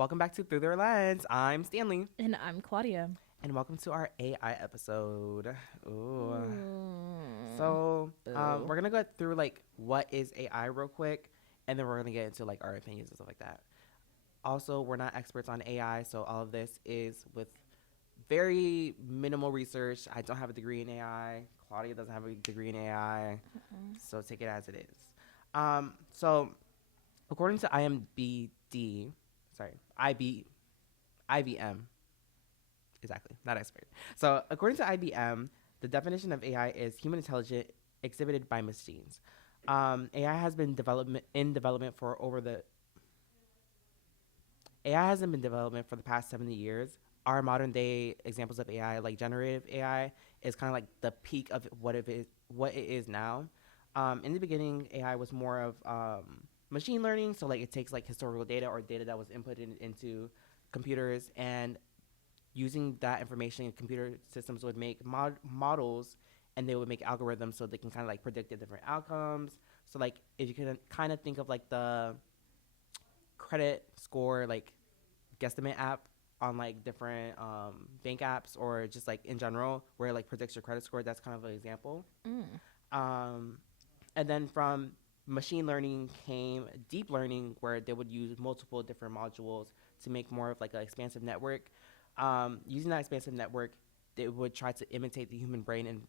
Welcome back to Through Their Lens. I'm Stanley, And I'm Claudia. and welcome to our AI episode. Ooh. Mm, So, boo. we're gonna go through like what is AI real quick, and then we're gonna get into like our opinions and stuff like that. Also, we're not experts on AI, so all of this is with very minimal research. I don't have a degree in AI. Claudia doesn't have a degree in AI, Mm-mm. so take it as it is. So according to IMBD, sorry, IBM, exactly, not expert. So, according to IBM, the definition of AI is human intelligence exhibited by machines. AI has been development for over the AI hasn't been development for the past 70 years. Our modern day examples of AI, like generative AI, is kind of like the peak of what it is now. In the beginning, AI was more of machine learning, so like it takes like historical data or data that was inputted into computers, and using that information, computer systems would make models, and they would make algorithms so they can kind of like predict the different outcomes. So like if you can kind of think of like the credit score like guesstimate app on like different bank apps or just like in general where it like predicts your credit score, that's kind of an example. Mm. um, and then from machine learning came deep learning, where they would use multiple different modules to make more of like an expansive network. Using that expansive network, they would try to imitate the human brain and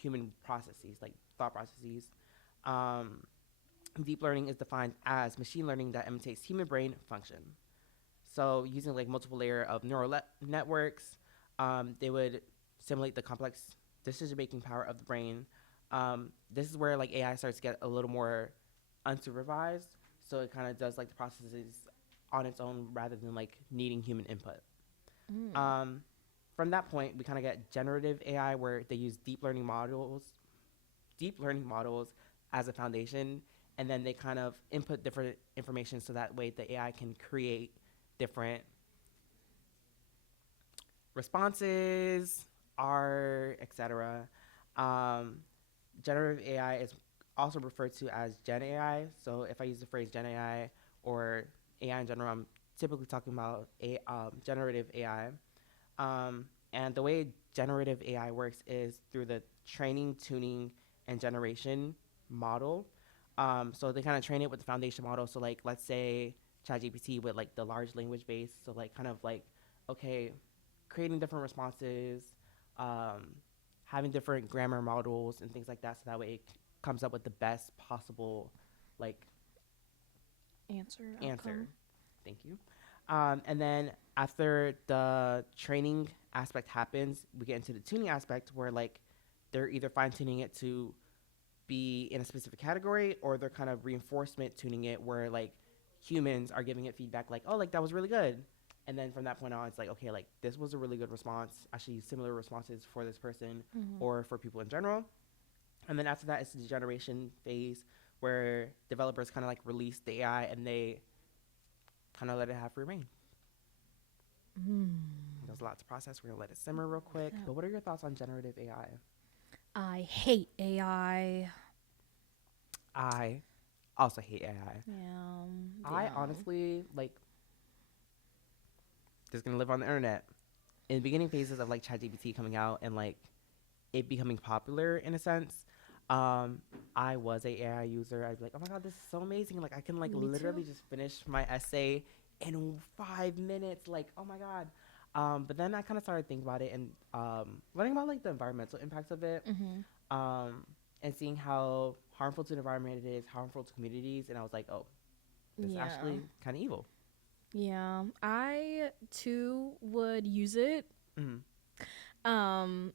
human processes, like thought processes. Um, Deep learning is defined as machine learning that imitates human brain function. So using like multiple layer of networks, they would simulate the complex decision making power of the brain. This is where like AI starts to get a little more unsupervised. So it kind of does like the processes on its own rather than like needing human input. Mm. Um, from that point, we kind of get generative AI, where they use deep learning models as a foundation, and then they kind of input different information so that way the AI can create different responses, art, etc. Um, Generative AI is also referred to as Gen AI. So if I use the phrase Gen AI or AI in general, I'm typically talking about generative AI. And the way generative AI works is through the training, tuning, and generation model. So they kind of train it with the foundation model. So like let's say ChatGPT with like the large language base. So like kind of like okay, creating different responses, um, having different grammar models and things like that. So that way it comes up with the best possible like Answer answer. outcome. Thank you. And then after the training aspect happens, we get into the tuning aspect, where like they're either fine tuning it to be in a specific category, or they're kind of reinforcement tuning it, where like humans are giving it feedback like, oh, like that was really good. And then from that point on, it's like, okay, like this was a really good response. Actually, similar responses for this person Mm-hmm. or for people in general. And then after that, it's the generation phase, where developers kind of like release the AI and they kind of let it have free reign. Mm. There's a lot to process. We're gonna let it simmer real quick. Yeah. But what are your thoughts on generative AI? I hate AI. I also hate AI. Yeah. I Yeah. honestly like just gonna live on the internet. In the beginning phases of like ChatGPT coming out and like it becoming popular in a sense, um, I was a AI user. I'd be like, oh my god, this is so amazing! Like I can like Me literally too. just finish my essay in 5 minutes. Like oh my god. But then I kind of started thinking about it and learning about like the environmental impacts of it, Mm-hmm. um, and seeing how harmful to the environment it is, harmful to communities, and I was like, oh, this is Yeah. actually kind of evil. Yeah. I too would use it. Mm-hmm. Um,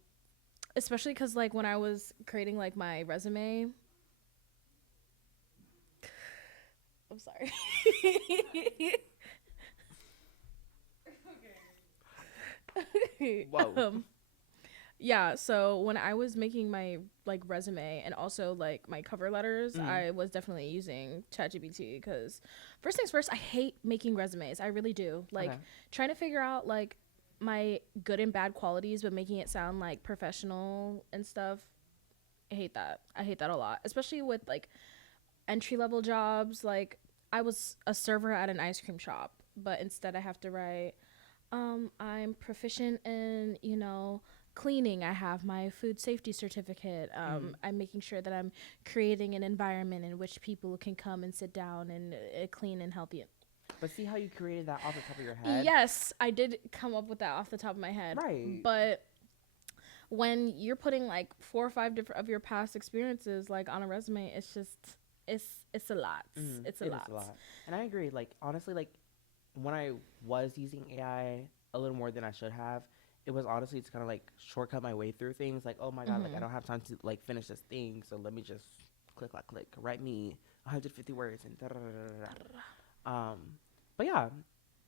Especially because like when I was creating like my resume. I'm sorry. Whoa. um, Yeah, so when I was making my like resume and also like my cover letters, Mm-hmm. I was definitely using ChatGPT because first things first, I hate making resumes. I really do. Okay. Like trying to figure out like my good and bad qualities but making it sound like professional and stuff. I hate that. I hate that a lot, especially with like entry level jobs. Like I was a server at an ice cream shop, but instead I have to write, I'm proficient in, cleaning. I have my food safety certificate. I'm making sure that I'm creating an environment in which people can come and sit down and clean and healthy. But see how you created that off the top of your head? Yes, I did come up with that off the top of my head. Right. But when you're putting like 4 or 5 different of your past experiences like on a resume, it's just it's a lot. It's a lot. Is a lot. And I agree. Like honestly, like when I was using AI a little more than I should have, it was honestly to kind of like shortcut my way through things. Like, oh my god, like I don't have time to like finish this thing, so let me just click, write me 150 words and da da da da da. But yeah,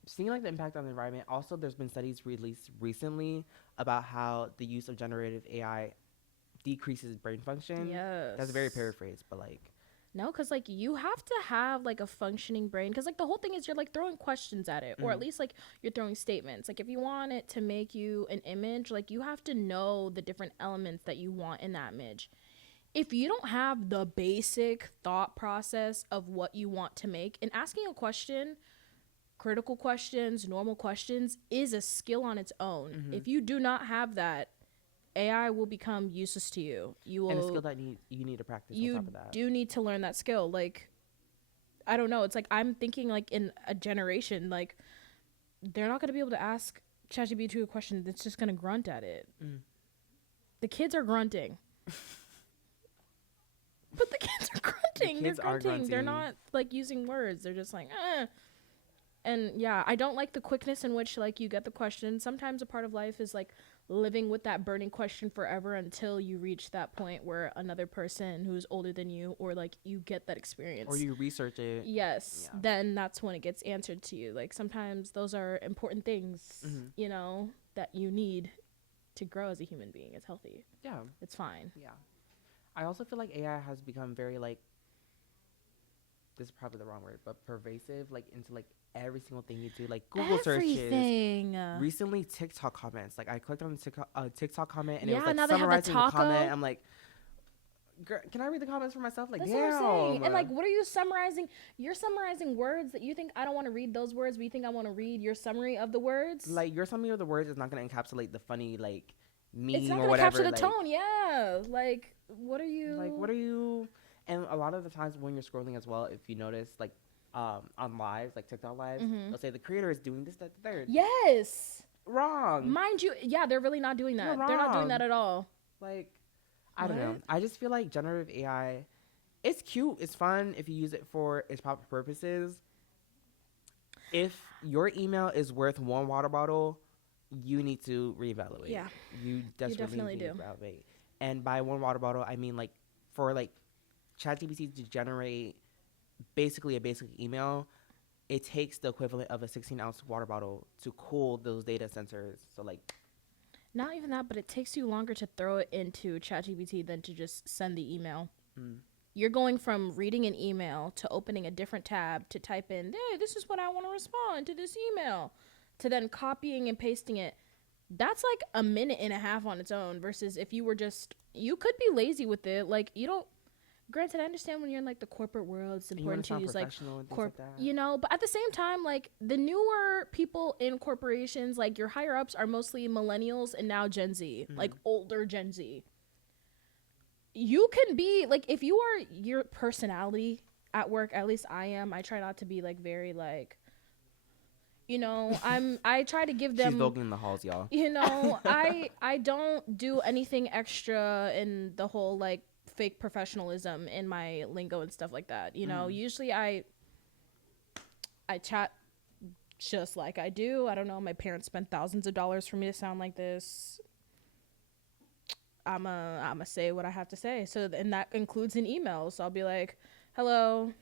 seeing like the impact on the environment. Also, there's been studies released recently about how the use of generative AI decreases brain function. Yes. That's very paraphrased, but like. No, because like you have to have like a functioning brain, because like the whole thing is you're like throwing questions at it, or at least like you're throwing statements. Like if you want it to make you an image, like you have to know the different elements that you want in that image. If you don't have the basic thought process of what you want to make, and asking a question, critical questions, normal questions, is a skill on its own. If you do not have that, AI will become useless to you. You will, and a skill that you need to practice on top of that. You do need to learn that skill. Like, I don't know. It's like I'm thinking like in a generation, like they're not going to be able to ask ChatGPT a question that's just going to grunt at it. The kids are grunting. But the kids are grunting. They're grunting. They're not like using words. They're just like, eh. And yeah, I don't like the quickness in which like you get the question. Sometimes a part of life is like living with that burning question forever until you reach that point where another person who's older than you, or like you get that experience, or you research it. Yes, yeah. Then that's when it gets answered to you. Like sometimes those are important things, that you need to grow as a human being. It's healthy. Yeah, it's fine. Yeah, I also feel like AI has become very like, this is probably the wrong word, but pervasive, like into like every single thing you do, like Google searches. Recently, TikTok comments. Like I clicked on the TikTok comment, and it was like summarizing the comment. I'm like, girl, can I read the comments for myself? Like, that's damn. What I'm saying. And like, what are you summarizing? You're summarizing words that you think I don't want to read those words, but you think I want to read your summary of the words. Like your summary of the words is not going to encapsulate the funny like meme it's not or gonna whatever. Capture the tone. Yeah. Like, what are you? Like, what are you? And a lot of the times when you're scrolling as well, if you notice, like. On lives, like TikTok lives, they'll say the creator is doing this, that, the third. Yes. Wrong. Mind you, yeah, they're really not doing that. They're not doing that at all. Like, I don't know. I just feel like generative AI, it's cute, it's fun if you use it for its proper purposes. If your email is worth 1 water bottle, you need to reevaluate. Yeah. You definitely need to reevaluate. And by 1 water bottle, I mean like for like ChatGPT to generate basically a basic email, it takes the equivalent of a 16-ounce water bottle to cool those data centers. So like, not even that, but it takes you longer to throw it into ChatGPT than to just send the email. You're going from reading an email to opening a different tab to type in, hey, this is what I want to respond to this email, to then copying and pasting it. That's like a minute and a half on its own, versus if you were just, you could be lazy with it. Like, you don't, granted, I understand when you're in like the corporate world, it's important to use like but at the same time, like the newer people in corporations, like your higher ups are mostly millennials and now Gen Z, like older Gen Z. You can be like, if you are your personality at work, at least I am. I try not to be like very like, I try to give them. She's voguing in the halls, y'all. I don't do anything extra in the whole like fake professionalism in my lingo and stuff like that. Usually I chat just like I do. I don't know. My parents spent thousands of dollars for me to sound like this. I'ma say what I have to say. So, and that includes an email. So I'll be like, hello,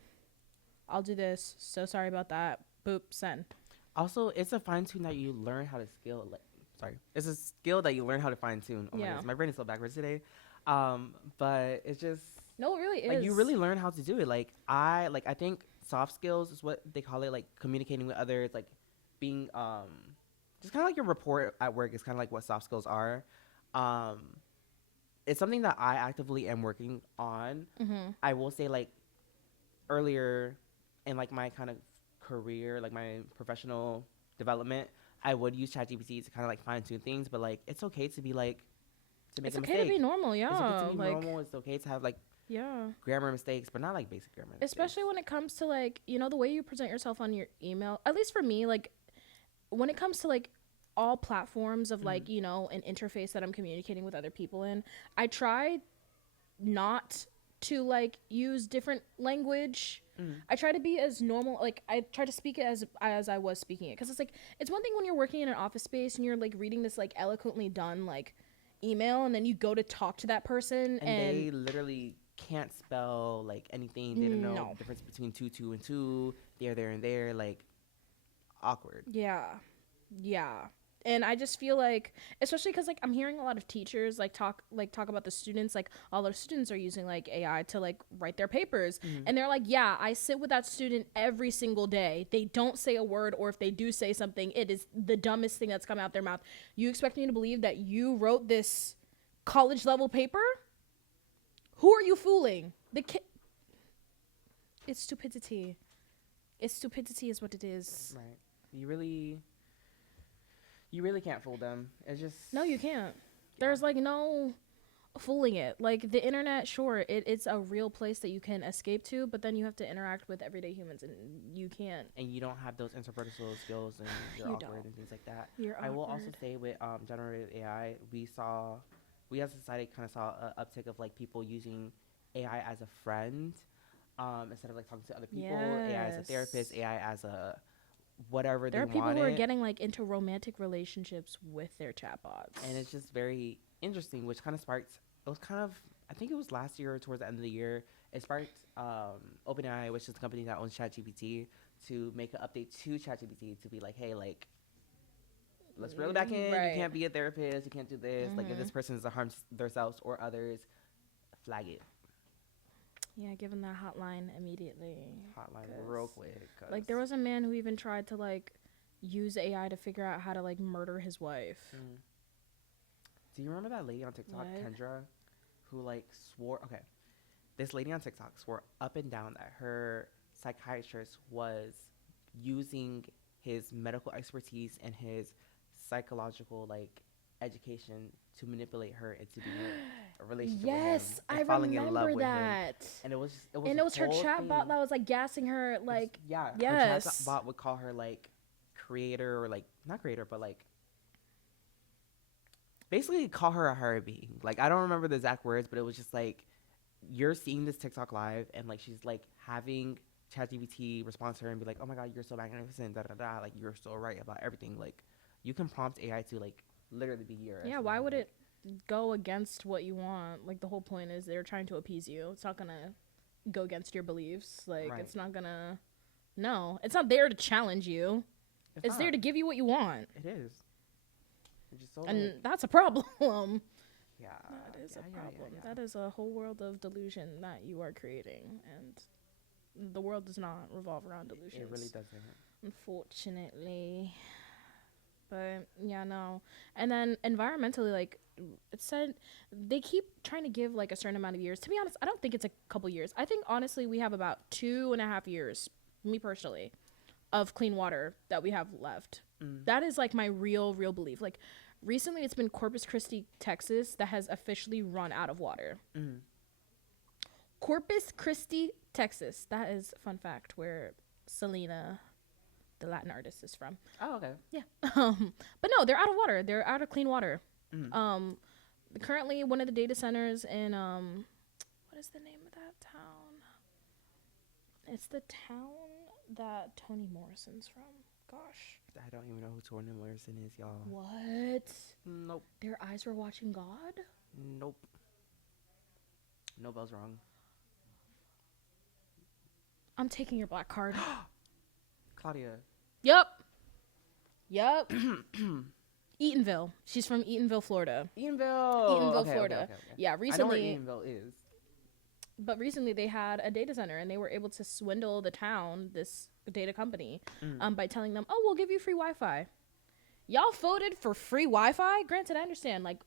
I'll do this. So sorry about that. Boop, send. Also, it's a fine tune that you learn how to it's a skill that you learn how to fine tune. Oh my goodness, my brain is so backwards today. But it's just, no, it really is. Like, you really learn how to do it. Like I think soft skills is what they call it, like communicating with others, like being, just kind of like your rapport at work is kind of like what soft skills are. It's something that I actively am working on. I will say, like earlier, in like my kind of career, like my professional development, I would use ChatGPT to kind of like fine tune things. But like, it's okay to be like to make It's a okay mistake. to be normal, It's okay yeah. to be Like, normal. It's okay to have like yeah. grammar mistakes, but not like basic grammar mistakes. Especially when it comes to like, you know, the way you present yourself on your email. At least for me, like when it comes to like all platforms of like, you know, an interface that I'm communicating with other people in, I try not to like use different language. I try to be as normal, like I try to speak it as I was speaking it, because it's like, it's one thing when you're working in an office space and you're like reading this like eloquently done like email, and then you go to talk to that person and they literally can't spell like anything. They don't know the difference between two and two. There and there, like awkward. Yeah. And I just feel like, especially because like I'm hearing a lot of teachers like talk about the students, like all their students are using like AI to like write their papers, and they're like, yeah, I sit with that student every single day. They don't say a word, or if they do say something, it is the dumbest thing that's come out their mouth. You expect me to believe that you wrote this college level paper? Who are you fooling? It's stupidity. It's stupidity is what it is. Right. You really can't fool them. It's just No, you can't. There's like no fooling it. Like the internet, sure, it's a real place that you can escape to, but then you have to interact with everyday humans, and you can't. And you don't have those interpersonal skills, and you're You awkward don't. and things like that. I will also say with generative AI, we as a society kind of saw an uptick of like people using AI as a friend, instead of like talking to other people. AI as a therapist, AI as a whatever There they are people want who are getting like into romantic relationships with their chatbots. and it's just very interesting, which kind of sparked. It was kind of, I think it was last year or towards the end of the year. It sparked OpenAI, which is the company that owns ChatGPT, to make an update to ChatGPT to be like, hey, like, let's reel it back in. Right. You can't be a therapist. You can't do this. Like, if this person is to harm themselves or others, flag it. Yeah, give him that hotline immediately. Hotline real quick. Like there was a man who even tried to like use AI to figure out how to like murder his wife. Do you remember that lady on TikTok, What? Kendra, who like swore? Okay, this lady on TikTok swore up and down that her psychiatrist was using his medical expertise and his psychological like education to manipulate her into being a relationship with him Yes, and I falling in love remember with him. that. And it was her chatbot that was like gassing her, like her yes. chatbot would call her like creator, or like not creator, but like basically call her a her being. Like I don't remember the exact words, but it was just like you're seeing this TikTok live and like she's like having ChatGPT respond to her and be like, oh my god, you're so magnificent, da da da, like you're so right about everything. Like you can prompt AI to like literally be your Why would it go against what you want? Like the whole point is they're trying to appease you. It's not gonna go against your beliefs. Like Right. it's not gonna. No, it's not there to challenge you. It's there to give you what you want. It is. It's just so And like, that's a problem. yeah, That is yeah, a yeah, problem. yeah. That is a whole world of delusion that you are creating, and the world does not revolve around delusions. It really doesn't. Unfortunately. But yeah, no. And then environmentally, like it said, they keep trying to give like a certain amount of years. To be honest, I don't think it's a couple years. I think honestly we have about 2.5 years, me personally, of clean water that we have left. That is like my real belief. Like recently it's been Corpus Christi, Texas that has officially run out of water. Corpus Christi, Texas. That is a fun fact where Selena, the Latin artist, is from. Oh, okay. Yeah. But no, they're out of water. They're out of clean water. Currently one of the data centers in what is the name of that town? It's the town that Toni Morrison's from. Gosh. I don't even know who Toni Morrison is, y'all. What? Nope. Their eyes were watching God? Nope. No bell's wrong. I'm taking your black card. Claudia. Yup. Eatonville. She's from Eatonville, Florida. Eatonville, Okay, Florida. Okay. Yeah, I know where recently. Eatonville is. But recently they had a data center and they were able to swindle the town, this data company, by telling them, oh, we'll give you free Wi-Fi. Y'all voted for free Wi-Fi? Granted, I understand, like,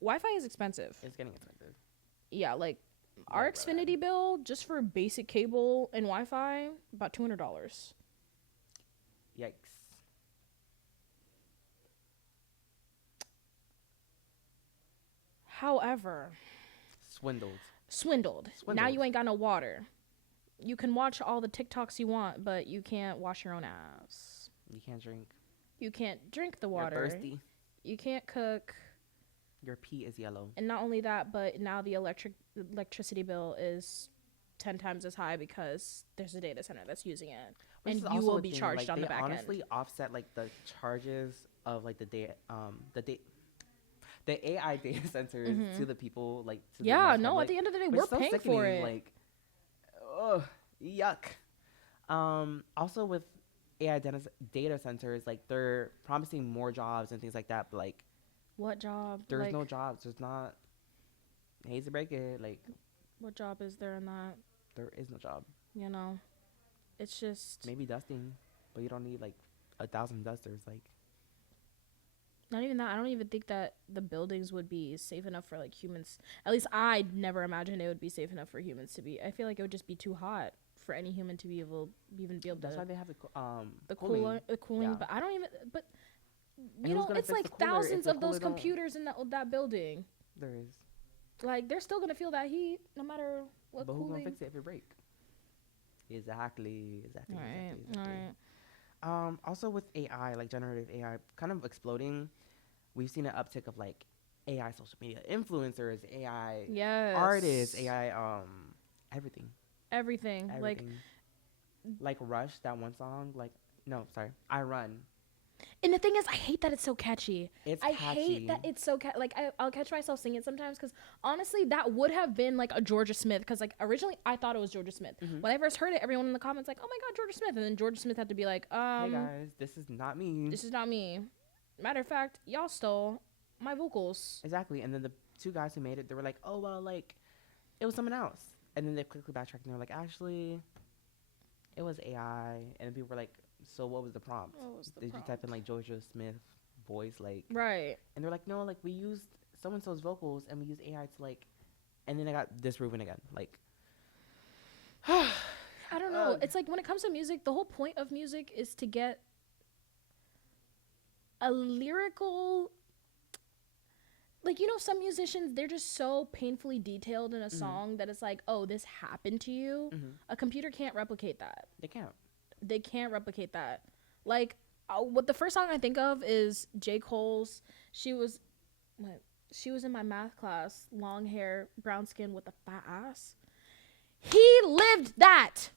Wi-Fi is expensive. It's getting expensive. Yeah, like, Our Like, Xfinity bill just for basic cable and Wi-Fi about $200. Yikes. However, swindled. Now you ain't got no water. You can watch all the TikToks you want, but you can't wash your own ass. You can't drink. You can't drink the water. You're thirsty. You can't cook. Your pee is yellow. And not only that, but now the electricity bill is 10 times as high because there's a data center that's using it. Which and you will be charged on the back end. They honestly offset like the charges of like the AI data centers to the people, like to the no, public, at the end of the day, we're so paying for it. Like, ugh, yuck. Also with AI data centers, like they're promising more jobs and things like that, but like, what job? There's no jobs. There's not. I hate to break it. Like, what job is there in that? There is no job. You know, it's just maybe dusting, but you don't need like 1,000 dusters. Like, not even that. I don't even think that the buildings would be safe enough for like humans. At least I never imagined it would be safe enough for humans to be. I feel like it would just be too hot for any human to be able That's why they have the cooling. Yeah. But I don't even. But you know, it's like thousands of those computers in that building. There is. Like, they're still gonna feel that heat no matter what. But who's gonna fix it if it break? Exactly. All right. Also with AI, like generative AI, kind of exploding, we've seen an uptick of like AI social media influencers, AI artists, AI everything. Like Rush, that one song. I Run. And the thing is, I hate that it's so catchy. I hate that it's so like I'll catch myself singing it sometimes because honestly, that would have been like a Georgia Smith because like originally I thought it was Georgia Smith. When I first heard it, everyone in the comments like, "Oh my God, Georgia Smith!" And then Georgia Smith had to be like, "Hey guys, this is not me. This is not me. Matter of fact, y'all stole my vocals." Exactly. And then the two guys who made it, they were like, "Oh well, like it was someone else." And then they quickly backtracked and they were like, "Actually, it was AI." And then people were like, "So what was the prompt? Did you type in like Georgia Smith voice, like?" Right. And they're like, "No, like we used so and so's vocals and we used AI to like," and then I got disproven again. Like, I don't know. It's like when it comes to music, the whole point of music is to get a lyrical. Like, you know, some musicians, they're just so painfully detailed in a song that it's like, oh, this happened to you. A computer can't replicate that. They can't replicate that. Like, what the first song I think of is J. Cole's. She was in my math class, long hair, brown skin with a fat ass. He lived that.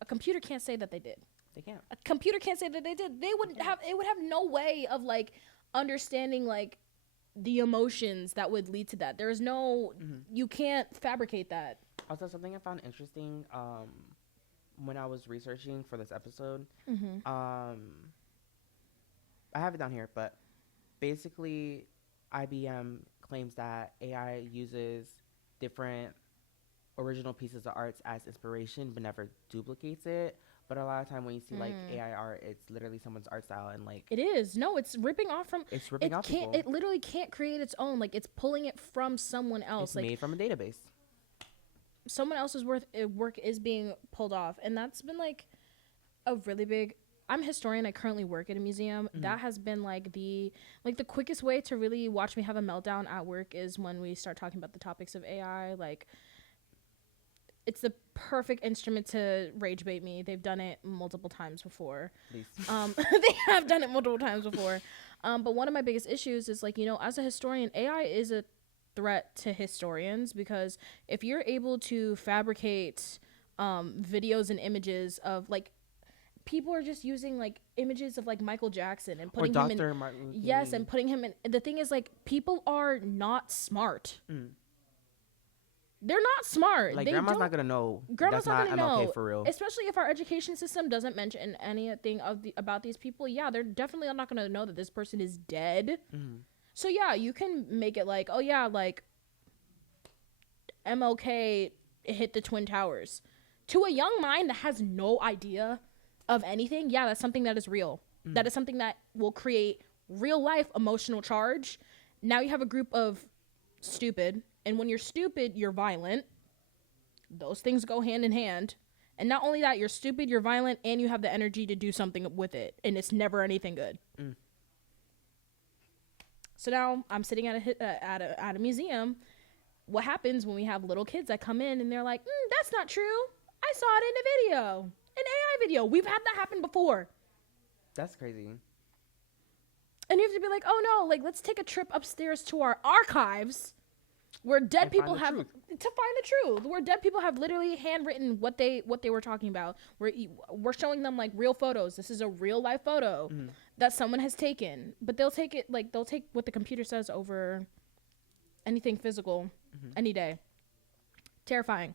A computer can't say that they did. They can't. A computer can't say that they did. It would have no way of like understanding like the emotions that would lead to that. There is no you can't fabricate that. Also, something I found interesting when I was researching for this episode, I have it down here, but basically IBM claims that AI uses different original pieces of art as inspiration but never duplicates it. But a lot of time when you see like AI art, it's literally someone's art style and like it is. No, it's ripping off from. It's ripping off people. It literally can't create its own. Like it's pulling it from someone else. It's like made from a database. Someone else's work is being pulled off, and that's been like a really big. I'm a historian. I currently work at a museum. That has been like the quickest way to really watch me have a meltdown at work is when we start talking about the topics of AI. Like, it's the perfect instrument to rage bait me. They've done it multiple times before. They have done it multiple times before. But one of my biggest issues is like, you know, as a historian, AI is a threat to historians because if you're able to fabricate videos and images of like people are just using like images of like Michael Jackson and putting him in Martin Luther King. And putting him in. The thing is like people are not smart. They're not smart. Like, grandma's not gonna know. Grandma's not gonna know. For real. Especially if our education system doesn't mention anything about these people. Yeah, they're definitely not gonna know that this person is dead. So yeah, you can make it like, oh yeah, like MLK hit the Twin Towers. To a young mind that has no idea of anything, yeah, that's something that is real. That is something that will create real life emotional charge. Now you have a group of stupid And when you're stupid, you're violent. Those things go hand in hand. And not only that, you're stupid, you're violent, and you have the energy to do something with it. And it's never anything good. So now I'm sitting at a museum. What happens when we have little kids that come in and they're like, that's not true. I saw it in a video, an AI video. We've had that happen before. That's crazy. And you have to be like, oh no, like let's take a trip upstairs to our archives where dead people have to find the truth. Where dead people have literally handwritten what they were talking about. We're showing them like real photos. This is a real life photo that someone has taken, but they'll take what the computer says over anything physical any day. Terrifying.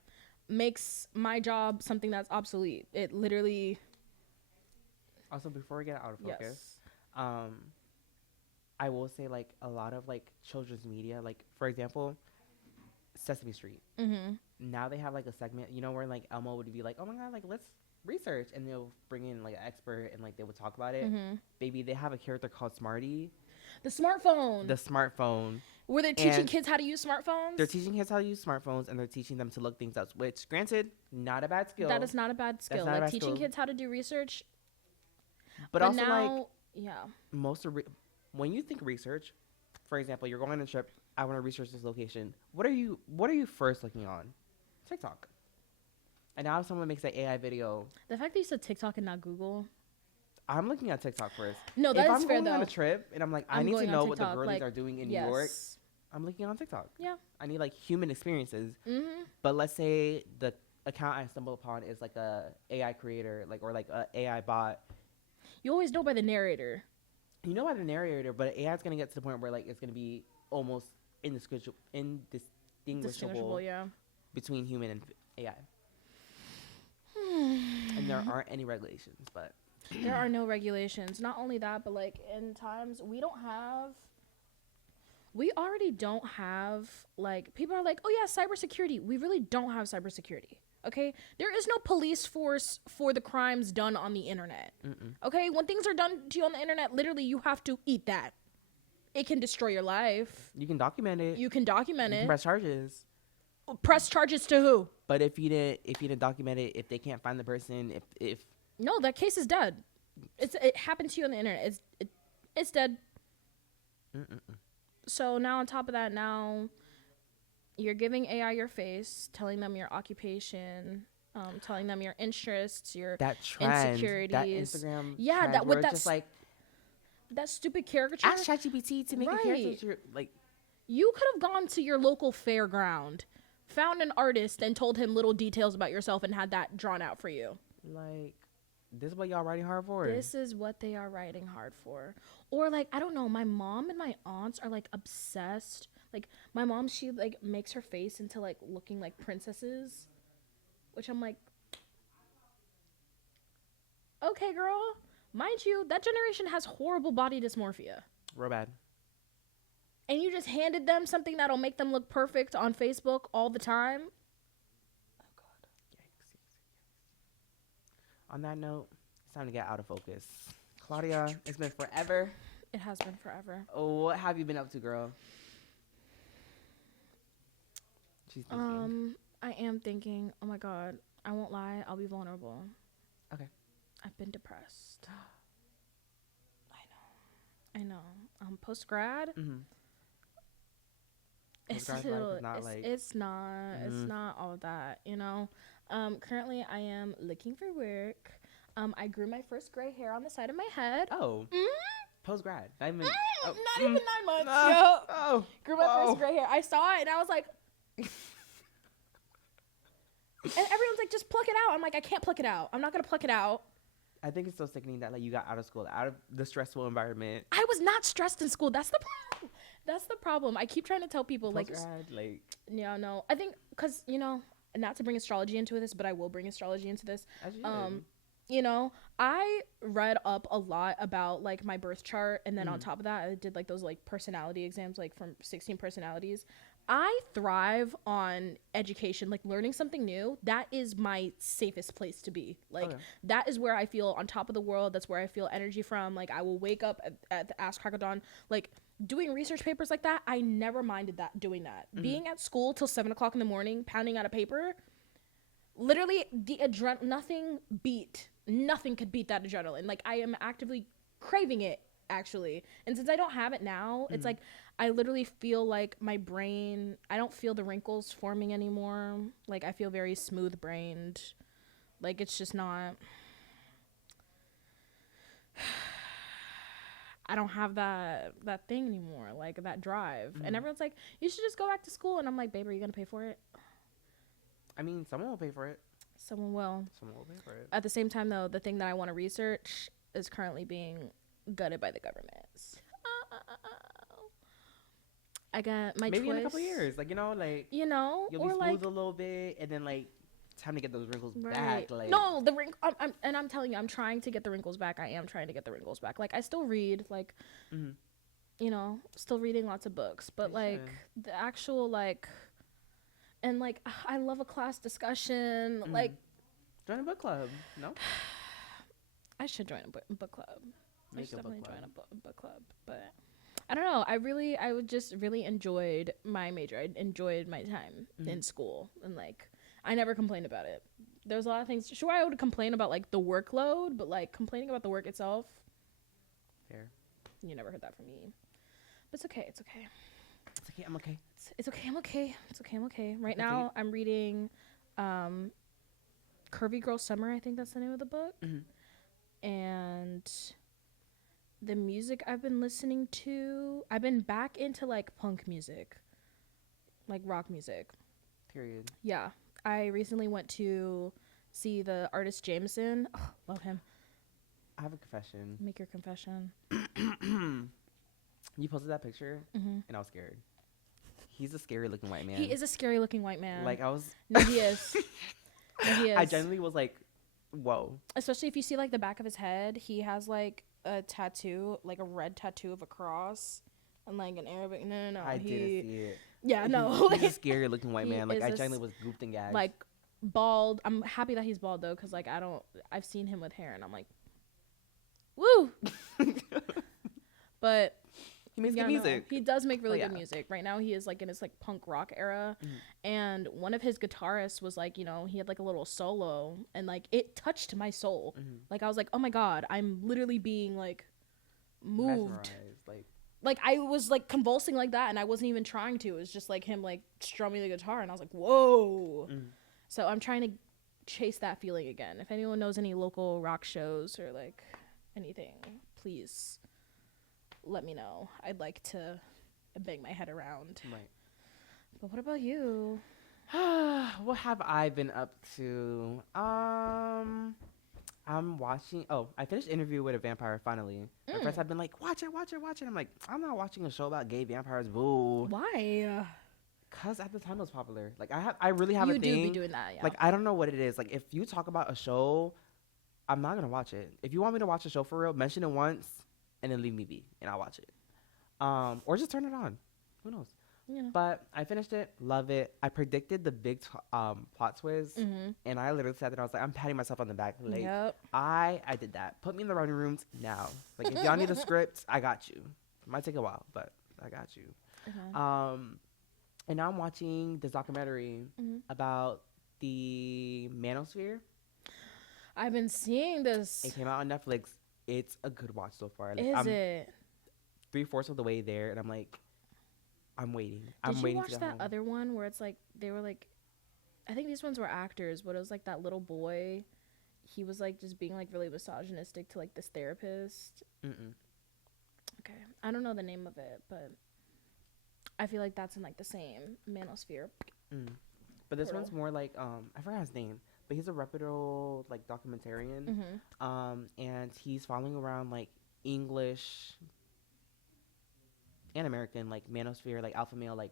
Makes my job something that's obsolete. It literally. Also, before we get out of focus, I will say like a lot of like children's media, like for example, Sesame Street. Now they have like a segment, you know, where like Elmo would be like, oh my god, like let's research, and they'll bring in like an expert and like they would talk about it. Baby, they have a character called Smarty. The smartphone. The smartphone. Where they're teaching kids how to use smartphones? They're teaching kids how to use smartphones, and they're teaching them to look things up, which, granted, not a bad skill. That is not a bad skill. Like, teaching kids how to do research. But also, now, when you think research, for example, you're going on a trip, I want to research this location. What are you first looking on? TikTok. And now if someone makes an AI video. The fact that you said TikTok and not Google. I'm looking at TikTok first. No, that is fair, though. If I'm going on a trip and I'm like, I need to know what the girlies are doing in New York, I'm looking on TikTok. Yeah. I need like human experiences. But let's say the account I stumble upon is like a AI creator, like or like a AI bot. You always know by the narrator. You know by the narrator, but AI is gonna get to the point where like it's gonna be almost indistinguishable between human and AI. And there aren't any regulations, but there are no regulations. Not only that, but like in times we already don't have, like, people are like, oh yeah, cybersecurity. We really don't have cybersecurity. Okay, there is no police force for the crimes done on the internet. Okay, when things are done to you on the internet, literally you have to eat that. It can destroy your life. You can document it. You can press charges. Press charges to who? But if you didn't document it, if they can't find the person, if no, that case is dead. It happened to you on the internet. It's dead. So now on top of that, now you're giving AI your face, telling them your occupation, telling them your interests, your insecurities. That Instagram trend, that with that just like that stupid caricature. Ask ChatGPT to make a caricature. Like, you could have gone to your local fairground, found an artist, and told him little details about yourself and had that drawn out for you. Like, this is what y'all writing hard for. This is what they are writing hard for. Or like, I don't know, my mom and my aunts are like obsessed. Like, my mom, she like makes her face into like looking like princesses, which I'm like, okay, girl. Mind you, that generation has horrible body dysmorphia. Real bad. And you just handed them something that'll make them look perfect on Facebook all the time. Oh God. Yikes. On that note, it's time to get out of focus. Claudia, it's been forever. It has been forever. Oh, what have you been up to, girl? She's thinking. I am thinking, oh my God, I won't lie, I'll be vulnerable. Okay. I've been depressed. I know. Post-grad. It's not all of that, you know. Currently I am looking for work. I grew my first gray hair on the side of my head. Oh. Post-grad. Not even 9 months. Grew my first gray hair. I saw it and I was like, and everyone's like, just pluck it out. I'm like, I can't pluck it out. I'm not gonna pluck it out. I think it's so sickening that like you got out of school, out of the stressful environment. I was not stressed in school. That's the problem. I keep trying to tell people yeah, no. I think because, you know, not to bring astrology into this, but I will bring astrology into this. You know, I read up a lot about like my birth chart, and then on top of that, I did like those like personality exams, like from 16 personalities. I thrive on education, like learning something new. That is my safest place to be. Like, Okay. that is where I feel on top of the world. That's where I feel energy from. Like, I will wake up at the ass crack of dawn. Like, doing research papers like that, I never minded that doing that. Being at school till 7 o'clock in the morning, pounding out a paper, literally nothing could beat that adrenaline. Like, I am actively craving it, actually. And since I don't have it now, it's like I literally feel like my brain, I don't feel the wrinkles forming anymore. Like, I feel very smooth brained. Like, it's just not, I don't have that thing anymore, like that drive. And everyone's like, you should just go back to school. And I'm like, babe, are you gonna pay for it? I mean, someone will pay for it. Someone will. Someone will pay for it. At the same time, though, the thing that I want to research is currently being gutted by the government. I got my Maybe choice. in a couple years, like, you know, like, You know, you'll be or smooth like, a little bit, and then like time to get those wrinkles right. back. Like, No, the wrinkles. I'm telling you, I'm trying to get the wrinkles back. I am trying to get the wrinkles back. Like, I still read, like, you know, still reading lots of books, but You like the actual like, and like I love a class discussion. Like, join a book club. No, I should join a book club. I make should a book definitely club. join a book club, but I don't know. I would just really enjoyed my major. I enjoyed my time in school, and like I never complained about it. There's a lot of things. Sure, I would complain about like the workload, but like complaining about the work itself, Fair. you never heard that from me. But it's okay. It's okay. It's okay. I'm okay. It's okay. I'm okay. It's okay. I'm okay. Right Okay. now, I'm reading Curvy Girl Summer. I think that's the name of the book. And the music I've been listening to, I've been back into like punk music, like rock music. Period. Yeah. I recently went to see the artist Jameson. Oh, love him. I have a confession. Make your confession. You posted that picture, and I was scared. He's a scary looking white man. He is a scary looking white man. Like, I was. No, he is. No, he is. I genuinely was like, whoa. Especially if you see like the back of his head, he has like a tattoo, like a red tattoo of a cross, and like an Arabic. No. I didn't see it. Yeah, no. He's a scary looking white He man. Like, is I a genuinely was gooped and gagged. like bald. I'm happy that he's bald though, because like I've seen him with hair, and I'm like, woo. But he makes yeah, good music. no, he does make really Oh, good yeah. music. Right now, he is like in his like punk rock era, and one of his guitarists was like, you know, he had like a little solo, and like it touched my soul. Like I was like, oh my god, I'm literally being like moved. Mesmerized, Like I was like convulsing like that, and I wasn't even trying to. It was just like him like strumming the guitar, and I was like, whoa. So I'm trying to chase that feeling again. If anyone knows any local rock shows or like anything, please let me know. I'd like to bang my head around. Right. But what about you? What have I been up to? I'm watching. Oh, I finished Interview with a Vampire finally. At first, I've been like, watch it. I'm like, I'm not watching a show about gay vampires. Boo. Why? Cause at the time it was popular. Like I really have You a do thing. be doing that, yeah. Like I don't know what it is. Like if you talk about a show, I'm not gonna watch it. If you want me to watch a show for real, mention it once, and then leave me be, and I'll watch it. Or just turn it on. Who knows? You know. But I finished it, love it. I predicted the big plot twist, and I literally said that I was like, I'm patting myself on the back. Like, Yep. I did that. Put me in the writing rooms now. Like, if y'all need a script, I got you. It might take a while, but I got you. And now I'm watching this documentary about the manosphere. I've been seeing this. It came out on Netflix. It's a good watch so far. Like, Is I'm it? 3/4 of the way there, and I'm like, I'm waiting. Did I'm you waiting watch to get that home. other one where it's like they were like, I think these ones were actors, but it was like that little boy. He was like just being like really misogynistic to like this therapist. Okay, I don't know the name of it, but I feel like that's in like the same manosphere. But this Portal. one's more like I forgot his name, but he's a reputable like documentarian. And he's following around like English and American like manosphere, like alpha male like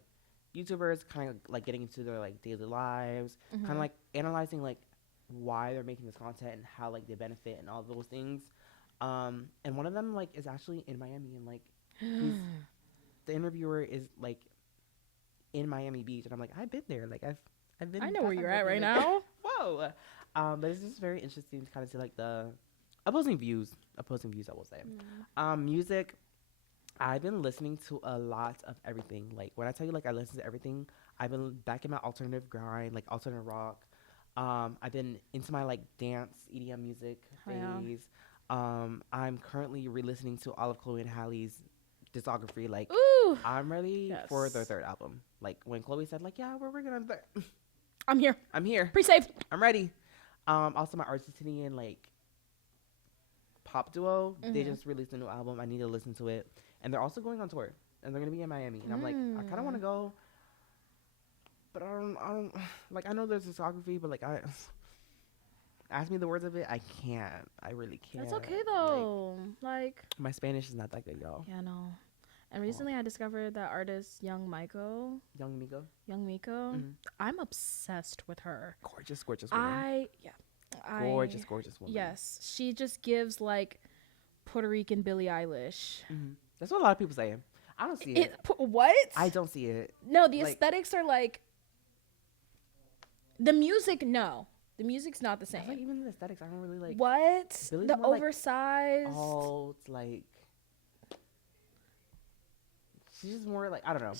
YouTubers, kind of like getting into their like daily lives, kind of like analyzing like why they're making this content and how like they benefit and all those things. And one of them like is actually in Miami, and like the interviewer is like in Miami Beach, and I'm like, I've been there. Like I've been. I know where you're back at right like, now. whoa. But it's just very interesting to kind of see like the opposing views. Opposing views, I will say. Music. I've been listening to a lot of everything. Like when I tell you, like I listen to everything. I've been back in my alternative grind, like alternative rock. I've been into my like dance EDM music phase. I'm currently re-listening to all of Chloe and Halle's discography. Like, Ooh, I'm ready yes. for their third album. Like when Chloe said, like, yeah, we're working on third. I'm here. I'm here. Pre-save. I'm ready. Also my Argentinian like pop duo. They just released a new album. I need to listen to it, and they're also going on tour, and they're gonna be in Miami. And I'm like, I kind of want to go. But I don't like. I know there's discography, but like, ask me the words of it. I can't. I really can't. That's okay though. Like my Spanish is not that good, y'all. yeah, no. And recently, I discovered that artist Young Miko. Young Miko. Mm-hmm. I'm obsessed with her. Gorgeous woman. Gorgeous woman. Yes, she just gives like Puerto Rican Billie Eilish. That's what a lot of people say. I don't see it. What? I don't see it. No, the aesthetics are like. The music, no. The music's not the same. Like even the aesthetics, I don't really like. What? Billie's the more oversized. Like, alt, like. She's just more like I don't know.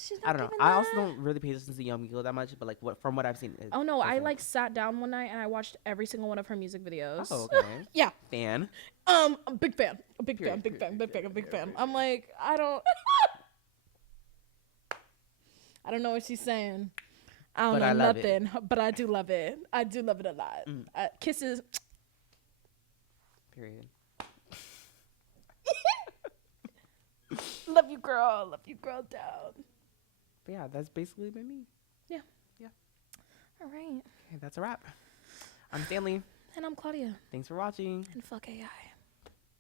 I also don't really pay attention to Young Miko that much, but like from what I've seen. Oh no, I like sat down one night and I watched every single one of her music videos. Oh okay. Yeah. Fan. I'm a big fan. A big fan. I'm like I don't know what she's saying. I don't know nothing, but I do love it. I do love it a lot. Kisses. Period. Love you, girl. Love you, girl, down. But yeah, that's basically been me. Yeah. All right. Okay, that's a wrap. I'm Stanley. And I'm Claudia. Thanks for watching. And fuck AI.